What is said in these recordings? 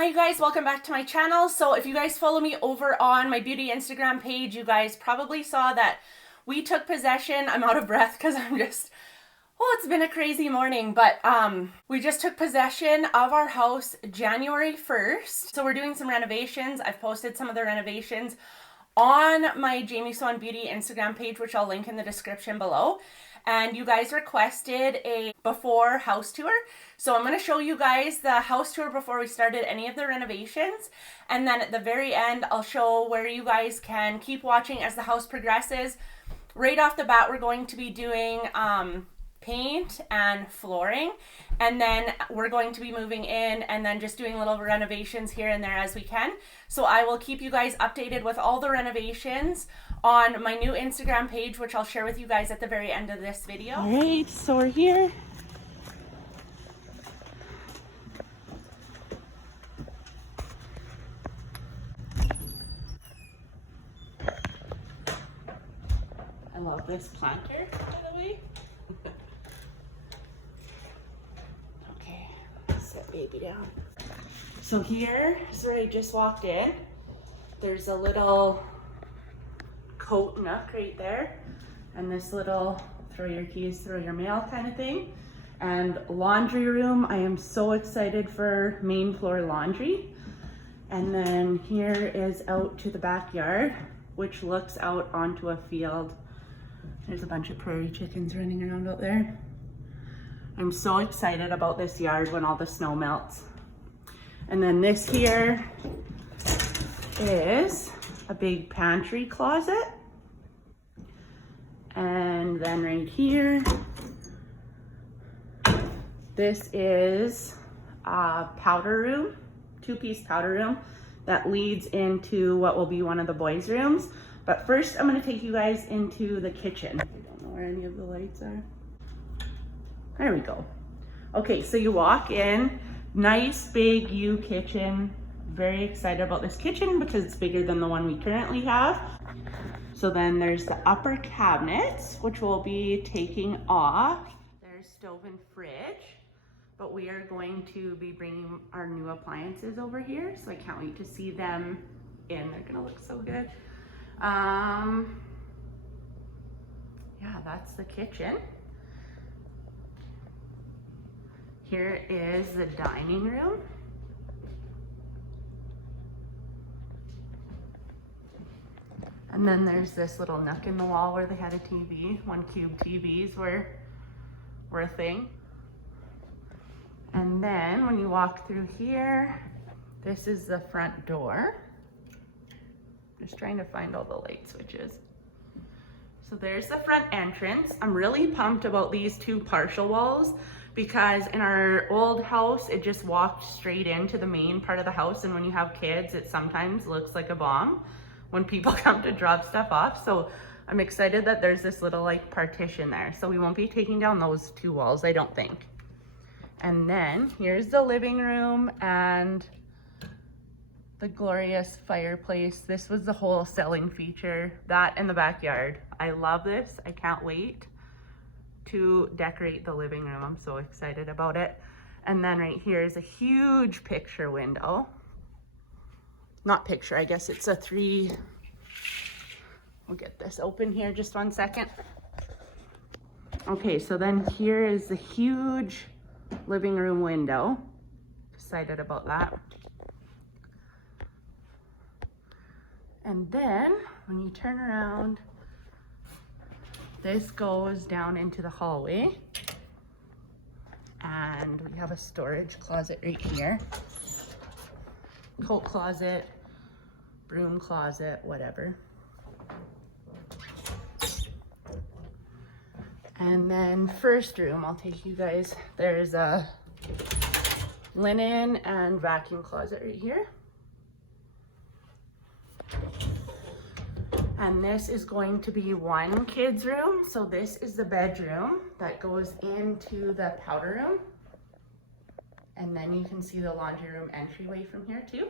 Hi you guys, welcome back to my channel. So if you guys follow me over on my beauty Instagram page, you guys probably saw that we took possession. I'm out of breath because it's been a crazy morning, but we just took possession of our house January 1st. So we're doing some renovations. I've posted some of the renovations on my Jamie Swan Beauty Instagram page, which I'll link in the description below. And you guys requested a before house tour. So I'm going to show you guys the house tour before we started any of the renovations. And then at the very end, I'll show where you guys can keep watching as the house progresses. Right off the bat, we're going to be doing paint and flooring. And then we're going to be moving in and then just doing little renovations here and there as we can. So I will keep you guys updated with all the renovations on my new Instagram page, which I'll share with you guys at the very end of this video. All right, so we're here. I love this planter, by the way. Okay, set baby down. So here is where I just walked in. There's a little coat nook right there, and this little throw your keys, throw your mail kind of thing. And laundry room, I am so excited for main floor laundry. And then here is out to the backyard, which looks out onto a field. There's a bunch of prairie chickens running around out there. I'm so excited about this yard when all the snow melts. And then this here is a big pantry closet. And then right here, this is a powder room, two-piece powder room that leads into what will be one of the boys' rooms. But first, I'm going to take you guys into the kitchen. I don't know where any of the lights are. There we go. Okay, so you walk in, nice big U kitchen. Very excited about this kitchen because it's bigger than the one we currently have. So then there's the upper cabinets, which we'll be taking off. There's stove and fridge, but we are going to be bringing our new appliances over here. So I can't wait to see them in. They're gonna look so good. Yeah, that's the kitchen. Here is the dining room. And then there's this little nook in the wall where they had a TV. 1-cube TVs were a thing. And then when you walk through here, this is the front door. Just trying to find all the light switches. So there's the front entrance. I'm really pumped about these two partial walls because in our old house, it just walked straight into the main part of the house. And when you have kids, it sometimes looks like a bomb when people come to drop stuff off. So I'm excited that there's this little like partition there. So we won't be taking down those two walls, I don't think. And then here's the living room and the glorious fireplace. This was the whole selling feature, that in the backyard. I love this. I can't wait to decorate the living room. I'm so excited about it. And then right here is a huge picture window. Not picture, I guess it's a three. We'll get this open here just 1 second. Okay, so then here is the huge living room window. Excited about that. And then when you turn around, this goes down into the hallway. And we have a storage closet right here. Coat closet, broom closet, whatever. And then first room, I'll take you guys. There's a linen and vacuum closet right here. And this is going to be one kid's room. So this is the bedroom that goes into the powder room. And then you can see the laundry room entryway from here too.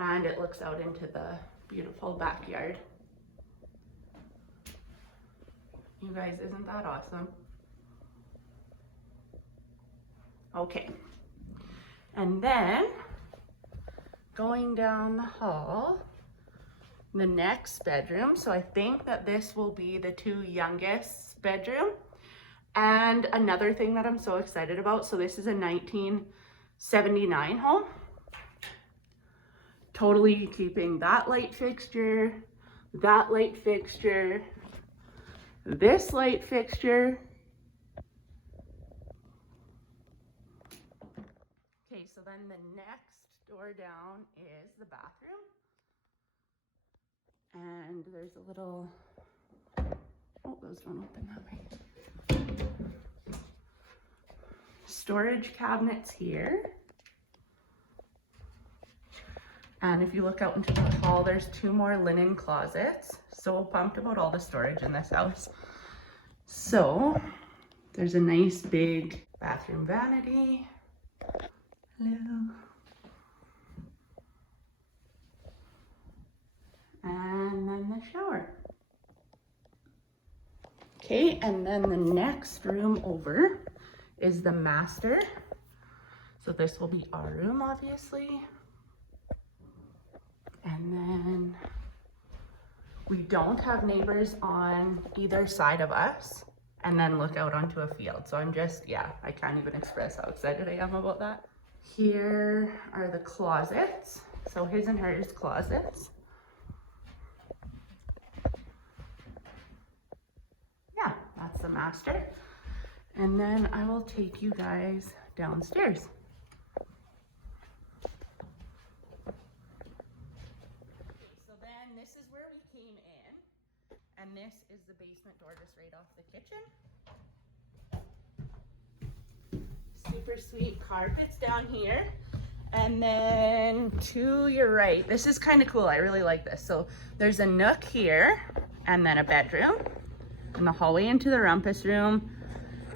And it looks out into the beautiful backyard. You guys, isn't that awesome? Okay. And then Going down the hall, the next bedroom. So I think that this will be the two youngest bedroom. And another thing that I'm so excited about, so this is a 1979 home. Totally keeping that light fixture, this light fixture. Okay, so then the next door down is the bathroom. And there's a little, oh, those don't open that way. Storage cabinets here. And if you look out into the hall, there's two more linen closets. So pumped about all the storage in this house. So there's a nice big bathroom vanity. Hello. And then the shower. Okay, and then the next room over is the master. So this will be our room, obviously. And then we don't have neighbors on either side of us, and then look out onto a field. So I'm just, yeah, I can't even express how excited I am about that. Here are the closets. So his and hers closets. Yeah, that's the master. And then I will take you guys downstairs. This is where we came in, and this is the basement door just right off the kitchen. Super sweet carpets down here. And then to your right, this is kind of cool. I really like this. So there's a nook here, and then a bedroom, and the hallway into the rumpus room,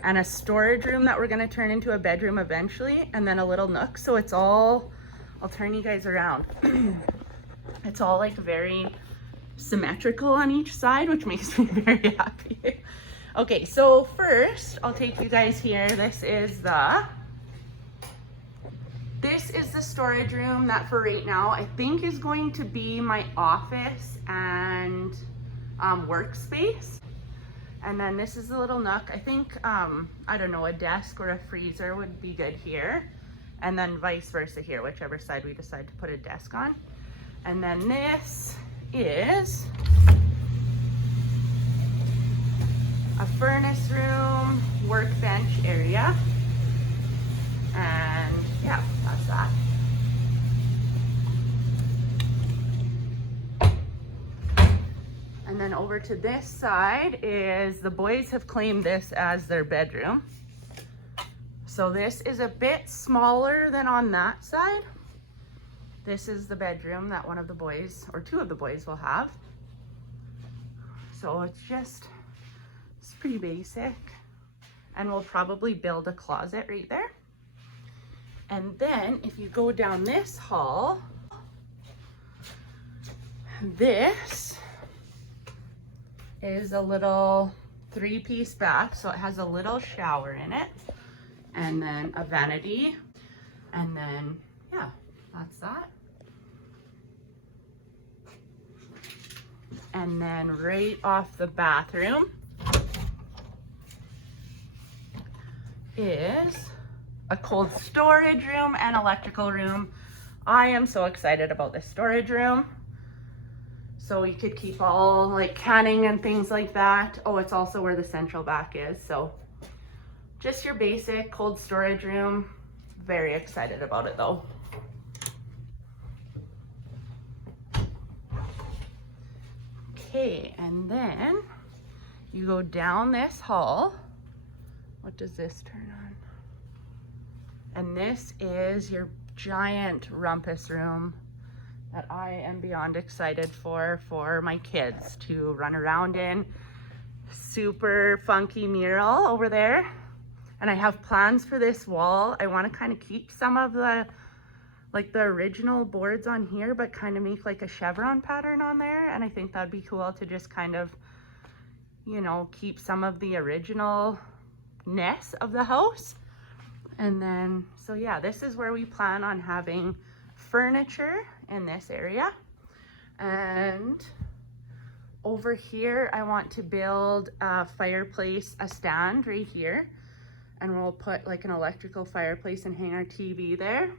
and a storage room that we're going to turn into a bedroom eventually, and then a little nook. So it's all, I'll turn you guys around. It's all like very symmetrical on each side, which makes me very happy. Okay, so first I'll take you guys here. This is the storage room that for right now I think is going to be my office and workspace. And then this is the little nook. I think, I don't know, a desk or a freezer would be good here. And then vice versa here, whichever side we decide to put a desk on. And then this is a furnace room, workbench area. And yeah, that's that. And then over to this side is, the boys have claimed this as their bedroom. So this is a bit smaller than on that side. This is the bedroom that one of the boys, or two of the boys, will have. So it's pretty basic. And we'll probably build a closet right there. And then if you go down this hall, this is a little 3-piece bath. So it has a little shower in it, and then a vanity, and then, yeah, that's that. And then right off the bathroom is a cold storage room and electrical room. I am so excited about this storage room. So you could keep all like canning and things like that. Oh, it's also where the central back is. So just your basic cold storage room. Very excited about it though. Okay, and then you go down this hall. What does this turn on? And this is your giant rumpus room that I am beyond excited for my kids to run around in. Super funky mural over there. And I have plans for this wall. I want to kind of keep some of the original boards on here, but kind of make like a chevron pattern on there. And I think that'd be cool to just kind of, you know, keep some of the originalness of the house. And then, so yeah, this is where we plan on having furniture in this area. And over here, I want to build a fireplace, a stand right here. And we'll put like an electrical fireplace and hang our TV there.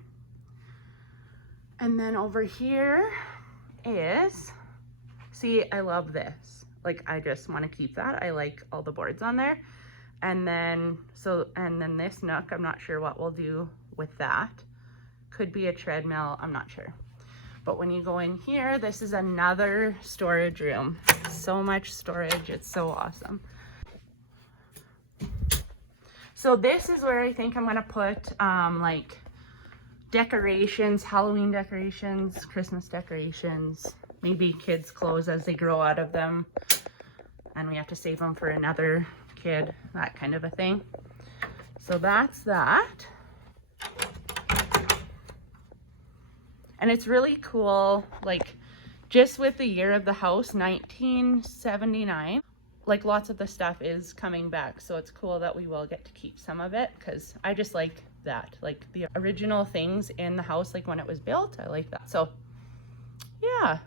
And then over here is, see, I love this. Like, I just want to keep that. I like all the boards on there. And then, and then this nook, I'm not sure what we'll do with that. Could be a treadmill, I'm not sure. But when you go in here, this is another storage room. So much storage, it's so awesome. So this is where I think I'm gonna put like decorations, Halloween decorations, Christmas decorations, maybe kids' clothes as they grow out of them. And we have to save them for another kid, that kind of a thing. So that's that. And it's really cool, like just with the year of the house, 1979, like lots of the stuff is coming back. So it's cool that we will get to keep some of it, because I just like that, like the original things in the house, like when it was built, I like that. So yeah,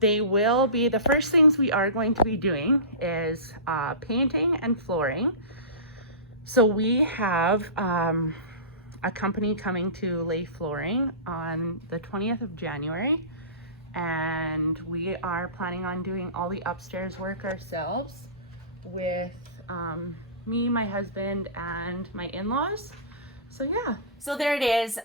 they will be, the first things we are going to be doing is painting and flooring. So we have a company coming to lay flooring on the 20th of January. And we are planning on doing all the upstairs work ourselves with me, my husband, and my in-laws. So yeah. So there it is.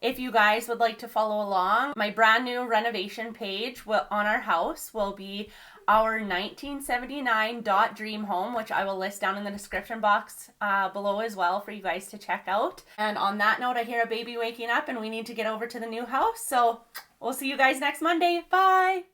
If you guys would like to follow along, my brand new renovation page on our house will be our 1979 Dream Home, which I will list down in the description box below as well for you guys to check out. And on that note, I hear a baby waking up and we need to get over to the new house. So we'll see you guys next Monday. Bye.